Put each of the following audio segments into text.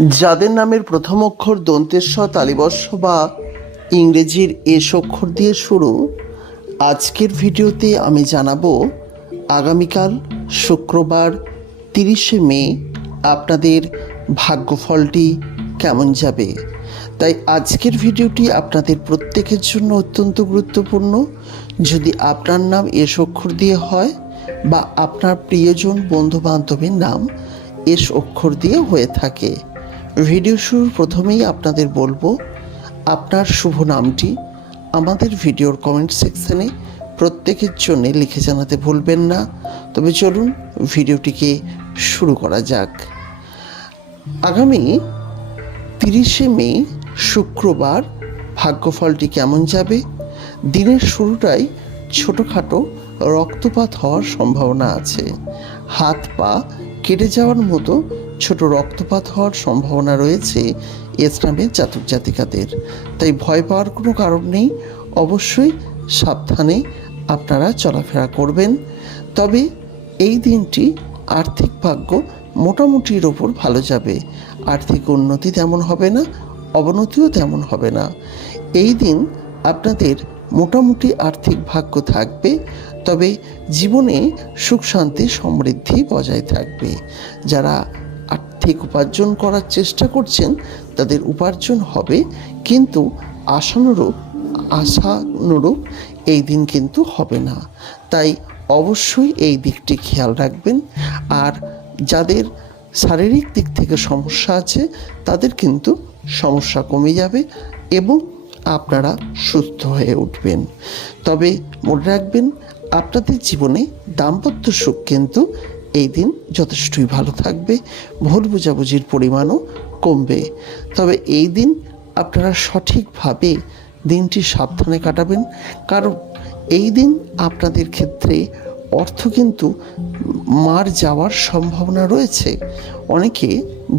যাদের নামের প্রথম অক্ষর দন্তেশ্ব তালিবস্য বা ইংরেজির এস অক্ষর দিয়ে শুরু, আজকের ভিডিওতে আমি জানাব আগামীকাল শুক্রবার তিরিশে মে আপনাদের ভাগ্যফলটি কেমন যাবে। তাই আজকের ভিডিওটি আপনাদের প্রত্যেকের জন্য অত্যন্ত গুরুত্বপূর্ণ। যদি আপনার নাম এস অক্ষর দিয়ে হয় বা আপনার প্রিয়জন বন্ধু বান্ধবের নাম এস অক্ষর দিয়ে হয়ে থাকে ভিডিও শুরুর প্রথমেই আপনাদের বলব, আপনার শুভ নামটি আমাদের ভিডিওর কমেন্ট সেকশনে প্রত্যেকের জন্য লিখে জানাতে ভুলবেন না। তবে চলুন ভিডিওটিকে শুরু করা যাক। আগামী তিরিশে মে, শুক্রবার ভাগ্যফলটি কেমন যাবে? দিনের শুরুটাই ছোটোখাটো রক্তপাত হওয়ার সম্ভাবনা আছে। হাত পা কেটে যাওয়ার মতো ছোট রক্তপাত হওয়ার সম্ভাবনা রয়েছে ইসলামের জাতক জাতিকাদের। তাই ভয় পাওয়ার কোনো কারণ নেই। অবশ্যই সাবধানে আপনারা চলাফেরা করবেন। তবে এই দিনটি আর্থিক ভাগ্য মোটামুটির ওপর ভালো যাবে। আর্থিক উন্নতি তেমন হবে না, অবনতিও তেমন হবে না। এই দিন আপনাদের মোটামুটি আর্থিক ভাগ্য থাকবে, তবে জীবনে সুখ শান্তি সমৃদ্ধি বজায় থাকবে। যারা আর্থিক উপার্জন করার চেষ্টা করছেন, তাদের উপার্জন হবে, কিন্তু আশানুরূপ আশানুরূপ এই দিন কিন্তু হবে না। তাই অবশ্যই এই দিকটি খেয়াল রাখবেন। আর যাদের শারীরিক দিক থেকে সমস্যা আছে, তাদের কিন্তু সমস্যা কমে যাবে এবং আপনারা সুস্থ হয়ে উঠবেন। তবে মনে রাখবেন, আপনাদের জীবনে দাম্পত্য সুখ কিন্তু এই দিন যথেষ্টই ভালো থাকবে, ভুল বোঝাবুঝির পরিমাণও কমবে। তবে এই দিন আপনারা সঠিকভাবে দিনটি সাবধানে কাটাবেন, কারণ এই দিন আপনাদের ক্ষেত্রে অর্থ কিন্তু মার যাওয়ার সম্ভাবনা রয়েছে। অনেকে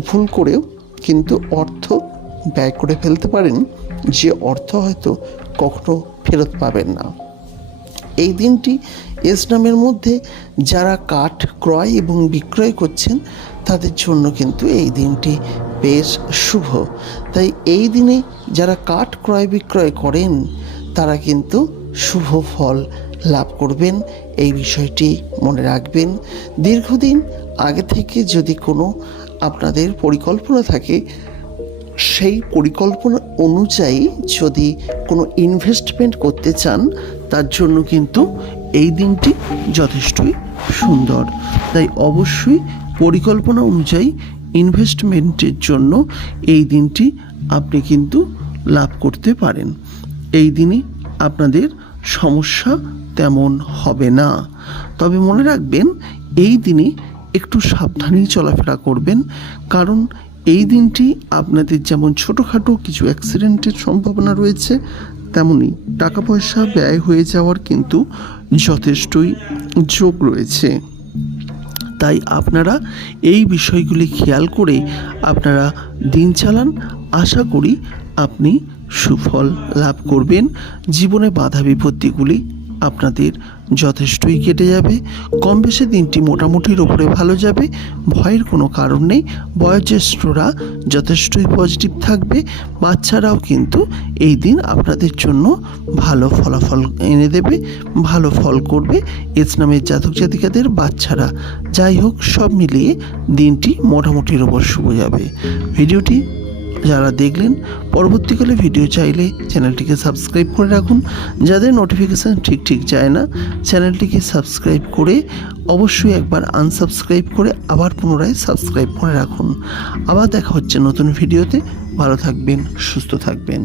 ভুল করেও কিন্তু অর্থ ব্যয় করে ফেলতে পারেন, যে অর্থ হয়তো কখনো ফেরত পাবেন না। এই দিনটি ইসলামের মধ্যে যারা কাঠ ক্রয় এবং বিক্রয় করছেন, তাদের জন্য কিন্তু এই দিনটি বেশ শুভ। তাই এই দিনে যারা কাঠ ক্রয় বিক্রয় করেন, তারা কিন্তু শুভ ফল লাভ করবেন। এই বিষয়টি মনে রাখবেন। দীর্ঘদিন আগে থেকে যদি কোনো আপনাদের পরিকল্পনা থাকে সেই পরিকল্পনা অনুযায়ী যদি কোনো ইনভেস্টমেন্ট করতে চান, তার জন্য কিন্তু এই দিনটি যথেষ্টই সুন্দর। তাই অবশ্যই পরিকল্পনা অনুযায়ী ইনভেস্টমেন্টের জন্য এই দিনটি আপনি কিন্তু লাভ করতে পারেন। এই দিনে আপনাদের সমস্যা তেমন হবে না। তবে মনে রাখবেন, এই দিনে একটু সাবধানেই চলাফেরা করবেন, কারণ এই দিনটি আপনাদের যেমন ছোটোখাটো কিছু অ্যাক্সিডেন্টের সম্ভাবনা রয়েছে, তেমনি টাকা পয়সা ব্যয় হয়ে যাওয়ার কিন্তু যথেষ্টই যোগ রয়েছে। তাই আপনারা এই বিষয়গুলি খেয়াল করে আপনারা দিন চালান। আশা করি আপনি সুফল লাভ করবেন। জীবনে বাধা বিপত্তিগুলি আপনাদের যথেষ্টই কেটে যাবে, কম বেশি দিনটি মোটামুটির ওপরে ভালো যাবে, ভয়ের কোনো কারণ নেই, বয়োজ্যেষ্ঠরা যথেষ্টই পজিটিভ থাকবে, বাচ্চারাও কিন্তু এই দিন আপনাদের জন্য ভালো ফলাফল এনে দেবে, ভালো ফল করবে ইসলামের জাতক জাতিকাদের বাচ্চারা। যাই হোক, সব মিলিয়ে দিনটি মোটামুটির ওপর শুভ যাবে। ভিডিওটি যারা দেখলেন, পরবর্তীকালে ভিডিও চাইলে চ্যানেলটিকে সাবস্ক্রাইব করে রাখুন। যাদের নোটিফিকেশান ঠিক ঠিক যায় না, চ্যানেলটিকে সাবস্ক্রাইব করে অবশ্যই একবার আনসাবস্ক্রাইব করে আবার পুনরায় সাবস্ক্রাইব করে রাখুন। আবার দেখা হচ্ছে নতুন ভিডিওতে। ভালো থাকবেন, সুস্থ থাকবেন।